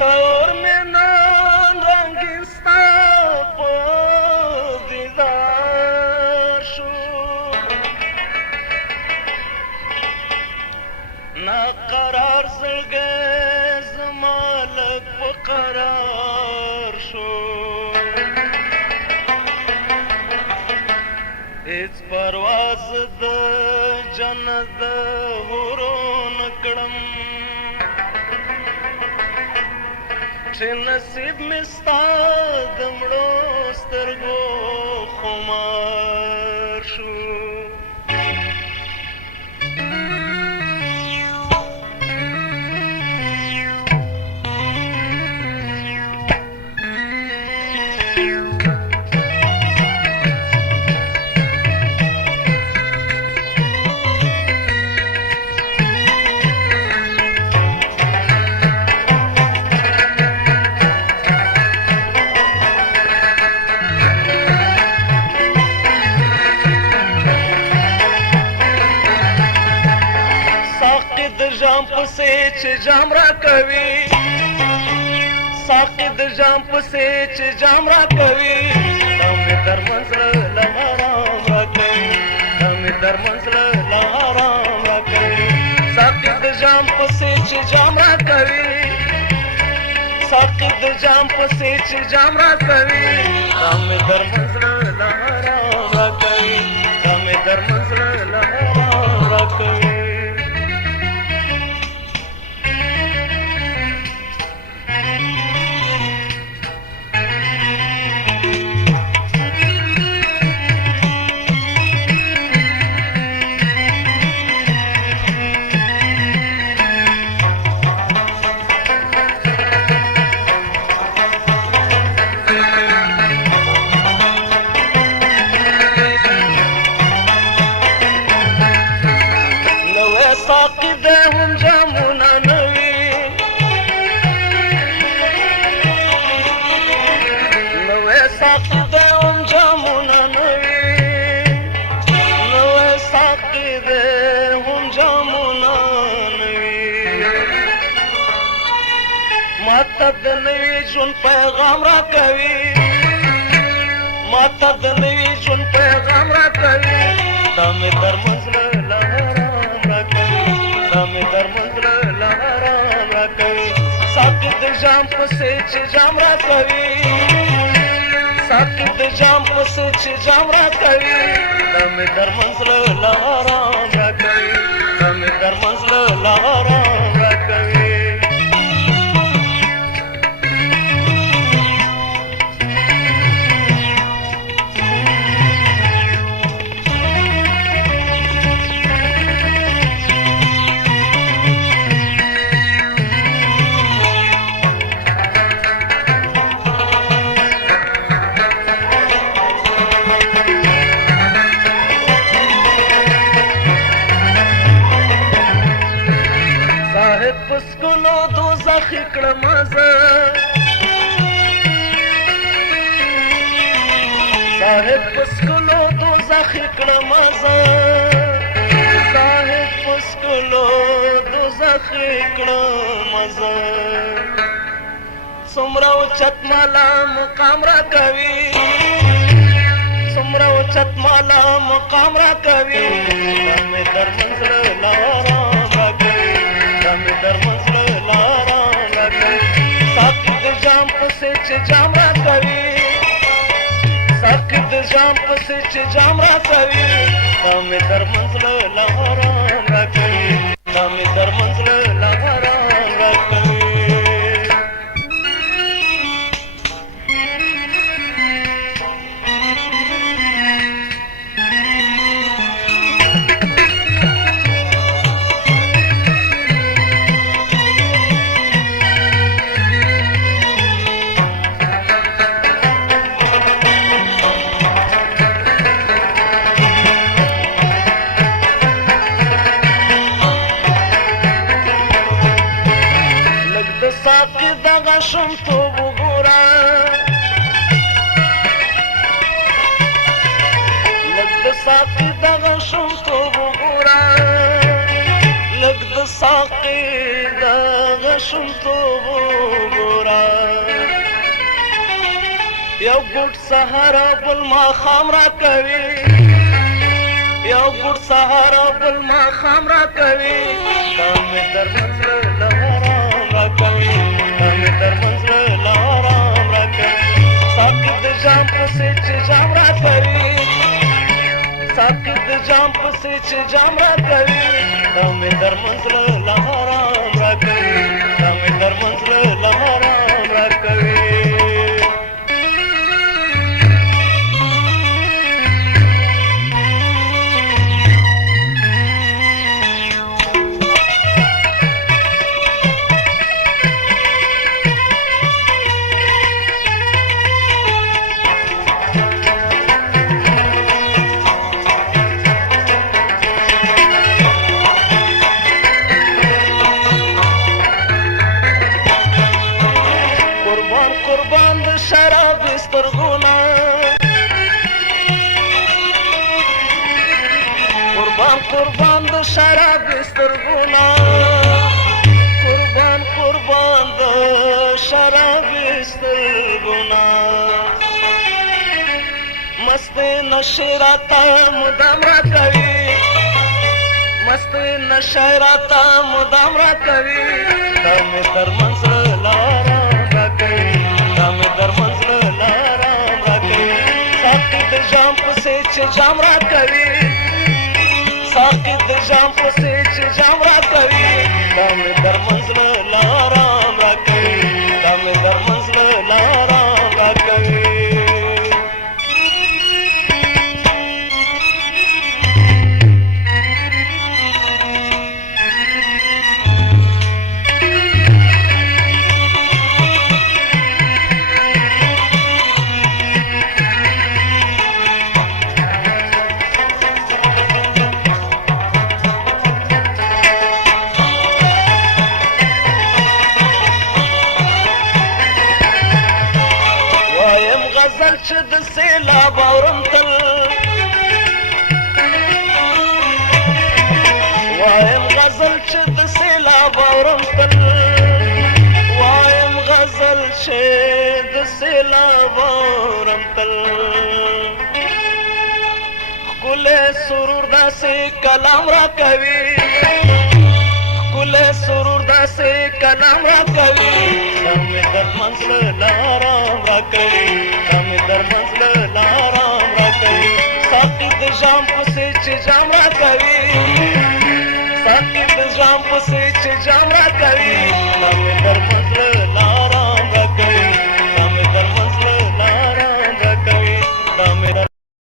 تصور مې نن رنګین ستا په دیدار شو ناقرار زړګی زما لږ په قرار شو هېڅ پرواز د جنت د حورو نه کړم چې نصیب مې ستا د مړو سترګو خمار شو جام پسې چې جام راکوي ساقي د جام پسې چې جام راکوي دا مې درمن زړه له آرام راکوي دا مې درمن زړه له آرام راکوي ساقي د جام پسې چې جام راکوي ساقي د جام پسې چې جام راکوي دا مې درمن زړه له آرام راکوي دا مې درمن زړه له آرام راکوي ساقي د هم جامونه نوي نوې ساقي د هم جامونه نوي نوې ساقي د هم جامونه نوي ماته د نوي ژوند پیغام راکوي ماته د نوي ژوند پیغام راکوي دا مې درمن زړه له دا مې درمن زړه له آرام راکوي ساقي د جام پسې چې جام راکوي ساقي د جام پسې چې جام راکوي دا مې درمن زړه له آرام راکوي دا مې درمن زړه له آرام راکوي پسکلو دوزخ کړم زه صاحب پسکلو دوزخ کړم زه صاحب پسکلو دوزخ کړم زه څومره اوچت مالا مقام راکوي څومره اوچت مالا مقام راکوي دا مې درمن زړه له آرام راکوي دا مې درمن زړه له آرام راکوي ساقي د جام پسې چې جام راکوي ساقي د جام پسې چې جام راکوي دا مې درمن زړه له آرام راکوي دا مې درمن زړه له آرام راکوي ساقي دغه شومتوب وګوره لږ د ساقي دغه شومتوب وګوره لږ د ساقي دغه شومتوب وګوره یو ګوټ سهار بل ماښام راکوي یو ګوټ سهار بل ماښام راکوي دا مې درمن زړه له آرام راکوي دا مې درمن زړه له آرام راکوي ساقي د جام پسې چې جام راکوي ساقي د جام پسې چې جام راکوي دا مې درمن زړه له آرام راکوي دا مې درمن زړه له آرام راکوي قربان د شراب سترګونه قربان د شراب سترګونه قربان د شراب سترګونه مست نشه راته مدام راکوي مست نشه راته مدام راکوي دا مې درمن زړه له آرام راکوي دا مې درمن زړه له آرام راکوي ساقي د جام پسې چې جام راکوي ساقي د جام پسې چې جام راکوي دا مې درمن زړه له آرام راکوي دا مې درمن زړه له آرام راکوي غزل چې د سیلاب اورم تل وایم غزل چې د سیلاب اورم تل وایم غزل چې د سیلاب اورم تل ښکلی سرور داسې کلام راکوي ښکلی سرور داسې کلام راکوي دا مې درمن زړه له آرام راکوي دا مې درمن زړه له آرام راکوي ساقي د جام پسې چې جام راکوي ساقي د جام پسې چې جام راکوي